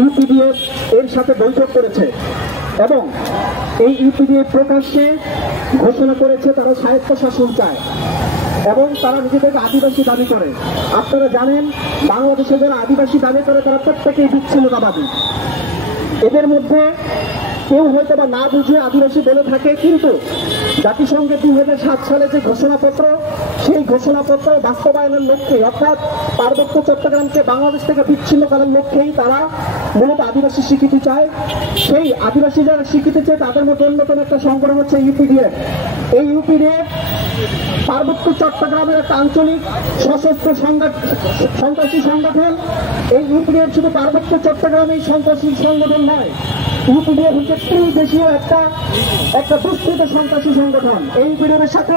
UPDF এর সাথে বৈঠক করেছে এবং এই ইউপিডিএফ প্রকাশ্যে ঘোষণা করেছে তারা স্বায়ত্তশাসন চায় এবং তারা নিজেদেরকে আদিবাসী দাবি করে। আপনারা জানেন বাংলাদেশে যারা আদিবাসী দাবি করে তারা প্রত্যেকেই বিচ্ছিন্নতাবাদী। এদের মধ্যে কেউ হয়তো বা না বুঝে আদিবাসী বলে থাকে, কিন্তু জাতিসংঘের 2007 সালে যে ঘোষণাপত্র, সেই ঘোষণাপত্র বাস্তবায়নের লক্ষ্যে অর্থাৎ পার্বত্য চট্টগ্রামকে বাংলাদেশ থেকে বিচ্ছিন্ন করার লক্ষ্যেই তারা মূলত আদিবাসী স্বীকৃতি চায়। সেই আদিবাসী যারা স্বীকৃতি চায় তাদের মধ্যে অন্যতম একটা সংগঠন হচ্ছে ইউপিডিএফ। এই ইউপিডিএফ পার্বত্য চট্টগ্রামের একটা আঞ্চলিক সশস্ত্র সন্ত্রাসী সংগঠন। এই ইউপিডিএফ শুধু পার্বত্য চট্টগ্রামেই সন্ত্রাসী সংগঠন নয়, ইউপিডিএফ হচ্ছে ত্রিদেশীয় একটা দুষ্কৃত সন্ত্রাসী সংগঠন। এই ইউপিডিএফের সাথে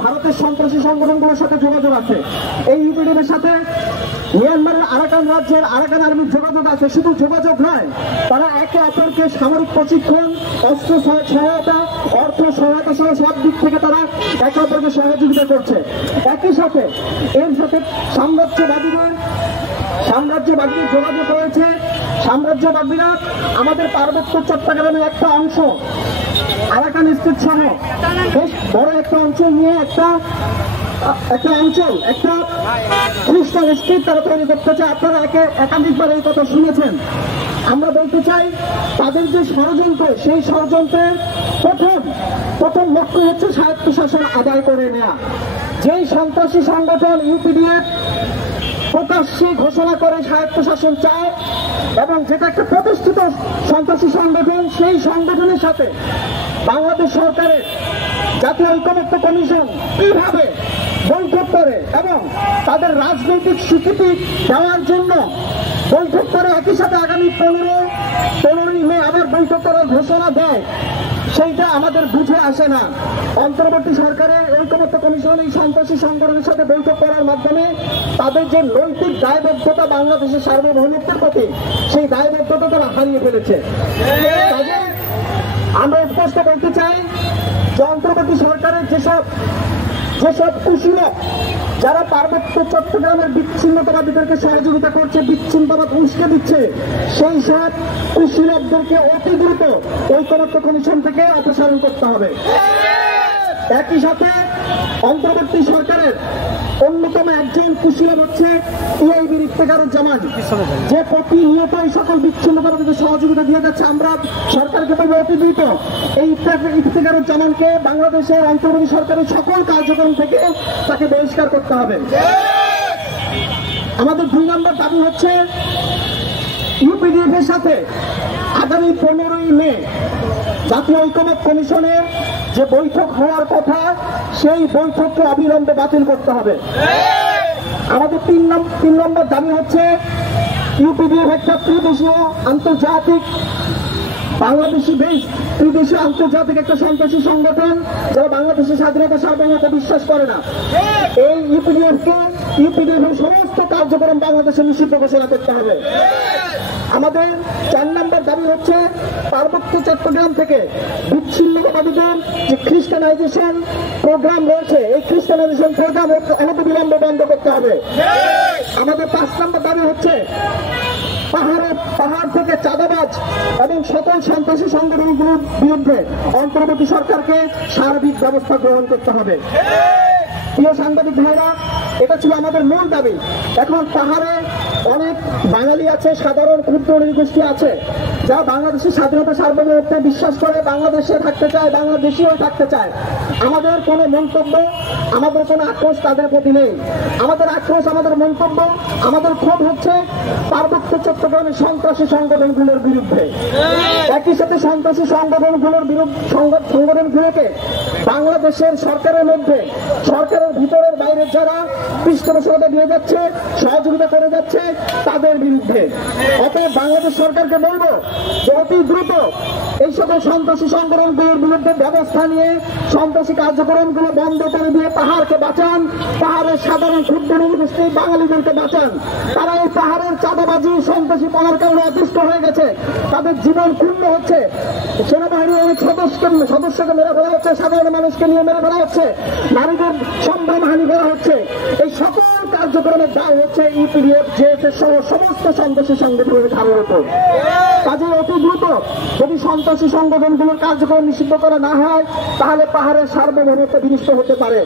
ভারতের সন্ত্রাসী সংগঠনগুলোর সাথে যোগাযোগ আছে। এই ইউপিডিএফের সাথে মিয়ানমারের আরাকান রাজ্যের আরাকান আর্মির যোগাযোগ আছে। শুধু যোগাযোগ নয়, তারা একে অপরকে সামরিক প্রশিক্ষণ, অস্ত্র সহায়তা, অর্থ সহায়তা সহ সব দিক থেকে তারা একে অপরকে সহযোগিতা করছে। একই সাথে এর সাথে সাম্রাজ্যবাদীদের যোগাযোগ রয়েছে। সাম্রাজ্যবাদীরা আমাদের পার্বত্য চট্টগ্রামের একটা অংশ আরাকান স্টেট সহ বেশ বড় একটা অঞ্চল নিয়ে একটা খ্রিস্টান স্টেট তারা তৈরি করতে চায়। আপনারা একাধিকবার এই কথা শুনেছেন। আমরা বলতে চাই তাদের যে ষড়যন্ত্র, সেই ষড়যন্ত্রের প্রথম লক্ষ্য হচ্ছে স্বায়ত্তশাসন আদায় করে নেওয়া। যেই সন্ত্রাসী সংগঠন ইউপিডিএফ প্রকাশ্যে ঘোষণা করে স্বায়ত্তশাসন চায় এবং যেটা একটা প্রতিষ্ঠিত সন্ত্রাসী সংগঠন, সেই সংগঠনের সাথে বাংলাদেশ সরকারের জাতীয় ঐকমত্য কমিশন কিভাবে বৈঠক করে এবং তাদের রাজনৈতিক স্বীকৃতি দেওয়ার জন্য বৈঠক করে একই সাথে আগামী 15ই মে আবার বৈঠক করার ঘোষণা দেয়, সেইটা আমাদের বুঝে আসে না। অন্তর্বর্তী সরকারের ঐকমত্য কমিশন এই সন্ত্রাসী সংগঠনের সাথে বৈঠক করার মাধ্যমে তাদের যে নৈতিক দায়বদ্ধতা বাংলাদেশের সার্বভৌমত্বের প্রতি, সেই দায়বদ্ধতা তারা হারিয়ে ফেলেছে। আমরা স্পষ্ট বলতে চাই যে অন্তর্বর্তী সরকারের যেসব কুশীলব যারা পার্বত্য চট্টগ্রামের বিচ্ছিন্নতাবাদীদেরকে সহযোগিতা করছে, বিচ্ছিন্নতাবাদ উস্কে দিচ্ছে, সেই সব কুশীলবদেরকে অতি দ্রুত ঐকমত্য কমিশন থেকে অপসারণ করতে হবে। একই সাথে অন্তর্বর্তী সরকারের অন্যতম একজন কুশীলব হচ্ছে টিআইবির ইফতেখারুজ্জামান, যে প্রতিনিয়ত এই সকল বিচ্ছিন্নতাবাদীদের সহযোগিতা দিয়ে যাচ্ছে। আমরা সরকারকে বলবো অতি দ্রুত এই ইফতেখারুজ্জামানকে বাংলাদেশের অন্তর্বর্তী সরকারের সকল কার্যক্রম থেকে তাকে বহিষ্কার করতে হবে। আমাদের 2 নম্বর দাবি হচ্ছে ইউপিডিএফ এর সাথে আগামী 15ই মে জাতীয় ঐকমত্য কমিশনের যে বৈঠক হওয়ার কথা, সেই বৈঠককে অবিলম্বে বাতিল করতে হবে। আমাদের 3 নম্বর দাবি হচ্ছে ইউপিডিএফ একটা ত্রিদেশীয় আন্তর্জাতিক ত্রিদেশীয় আন্তর্জাতিক একটা সন্ত্রাসী সংগঠন, যারা বাংলাদেশের স্বাধীনতা সার্বভৌমত্বে বিশ্বাস করে না। এই ইউপিডিএফের সমস্ত কার্যক্রম বাংলাদেশে নিষিদ্ধ ঘোষণা করতে হবে। আমাদের 4 নম্বর দাবি হচ্ছে পার্বত্য চট্টগ্রাম থেকে বিচ্ছিন্নতাবাদীদের যে খ্রিস্টানাইজেশন প্রোগ্রাম রয়েছে, এই খ্রিস্টানাইজেশন প্রোগ্রাম অনতিবিলম্বে বন্ধ করতে হবে। আমাদের 5 নম্বর দাবি হচ্ছে পাহাড় থেকে চাঁদাবাজ এবং সকল সন্ত্রাসী সংগঠনগুলোর বিরুদ্ধে অন্তর্বর্তী সরকারকে সার্বিক ব্যবস্থা গ্রহণ করতে হবে। প্রিয় সাংবাদিক ভাইরা, এটা ছিল আমাদের মূল দাবি। এখন পাহাড়ে অনেক বাঙালি আছে, সাধারণ ক্ষুদ্র নৃগোষ্ঠী আছে, যারা বাংলাদেশের স্বাধীনতা সার্বভৌমত্বে বিশ্বাস করে, বাংলাদেশে থাকতে চায়, বাংলাদেশীও থাকতে চায়। আমাদের কোনো মন্তব্য, আমাদের কোনো আক্রোশ তাদের প্রতি নেই। আমাদের আক্রোশ, আমাদের মন্তব্য, আমাদের ক্ষোভ হচ্ছে পার্বত্য চট্টগ্রামের সন্ত্রাসী সংগঠনগুলোর বিরুদ্ধে। একই সাথে সন্ত্রাসী সংগঠনগুলোকে বাংলাদেশের সরকারের মধ্যে, সরকারের ভিতরের বাইরের যারা পৃষ্ঠপোষকতা দিয়ে যাচ্ছে, সহযোগিতা করে যাচ্ছে, তাদের বিরুদ্ধে। অতএব বাংলাদেশ সরকারকে বলবো যে অতি দ্রুত এই সকল সন্ত্রাসী সংগঠনগুলোর বিরুদ্ধে ব্যবস্থা নিয়ে সন্ত্রাসী কার্যক্রমগুলো বন্ধ করে দিয়ে পাহাড়কে বাঁচান, পাহাড়ের সাধারণ ক্ষুদ্র নৃগোষ্ঠী বাঙালিদেরকে বাঁচান। তারা এই পাহাড়ের চাঁদাবাজি, সন্ত্রাসী পাহাড় কারণে অতিষ্ঠ হয়ে গেছে, তাদের জীবন ক্ষুণ্ণ হচ্ছে, সেনাবাহিনীর অনেক সদস্যকে মেরে ফেলা হচ্ছে, সাধারণ মানুষকে নিয়ে মেরে ফেলা হচ্ছে, নারীদের সম্ভ্রমহানি করা হচ্ছে। এই সকল কার্য কার্যক্রমের দায় হচ্ছে ইউপিডিএফ জেএফএস সহ সমস্ত সন্ত্রাসী সংগঠনের ঘাড়ের উপর। কাজে অতি দ্রুত যদি সন্ত্রাসী সংগঠনগুলোর কার্যক্রম নিষিদ্ধ করা না হয় তাহলে পাহাড়ের সার্বভৌমত্ব বিনষ্ট হতে পারে।